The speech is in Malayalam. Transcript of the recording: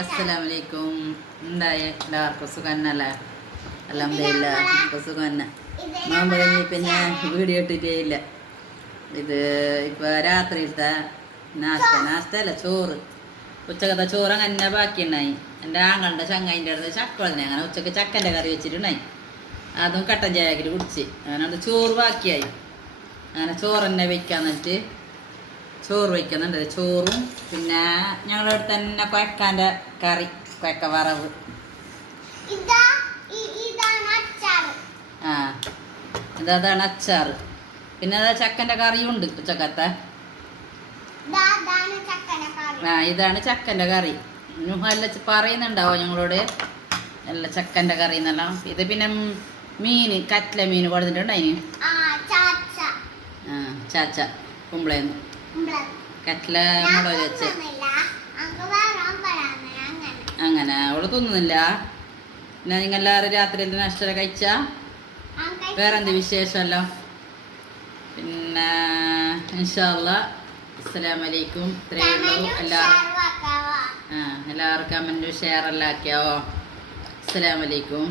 അസ്സലാമലൈക്കും. എന്തായി എല്ലാവർക്കും സുഖന്നല്ലേ? അൽഹംദുലില്ലാ സുഖം തന്നെ. നോമ്പ് കഴിഞ്ഞ് പിന്നെ വീഡിയോ ഇട്ടിട്ടേ ഇല്ല. ഇത് ഇപ്പോൾ രാത്രിയിലത്തെ നാസ്ത അല്ല, ചോറ്. ഉച്ചക്കത്തെ ചോറ് അങ്ങനെ ബാക്കിയുണ്ടായി. എൻ്റെ ആങ്ങളുടെ ചങ്ങായിൻ്റെ അടുത്ത് ചക്ക വളഞ്ഞ അങ്ങനെ ഉച്ചക്ക് ചക്കൻ്റെ കറി വെച്ചിട്ടുണ്ടായി. അതും കട്ടൻ ചായക്കിൽ കുടിച്ച് അങ്ങനെ അത് ചോറ് ബാക്കിയായി. അങ്ങനെ ചോറ് തന്നെ വെക്കാന്ന് വെച്ചിട്ട് ചോറ് വയ്ക്കുന്നുണ്ട്. ചോറും പിന്നെ ഞങ്ങളുടെ അടുത്ത് തന്നെ കുഴക്കാൻ്റെ കറി, കുഴക്ക വറവ്. ആ അതാണ് അച്ചാറ്. പിന്നെ അതാ ചക്കൻ്റെ കറിയും ഉണ്ട് ഉച്ചക്കത്തെ. ആ ഇതാണ് ചക്കൻ്റെ കറി. നല്ല പറയുന്നുണ്ടാവോ ഞങ്ങളോട് നല്ല ചക്കൻ്റെ കറി എന്നെല്ലാം. ഇത് പിന്നെ മീൻ, കറ്റ്ല മീൻ കൊടുത്തിട്ടുണ്ടായിന്. ആ ചാച്ച കുമ്പളേന്ന് കറ്റ്ല മുളക് വെച്ച് അങ്ങനെ അവള് തിന്നുന്നില്ല. പിന്നെ നിങ്ങൾ എല്ലാവരും രാത്രി നഷ്ടം കഴിച്ചാ? വേറെന്ത് വിശേഷമല്ലോ? പിന്നെ ഇൻഷാ അല്ലാഹ് അസ്സലാമലൈക്കും. ഇത്രയേ ഉള്ളൂ. എല്ലാവർക്കും കമൻറ്റ് ഷെയർ എല്ലാം ആക്കിയാവോ? അസ്സലാമലൈക്കും.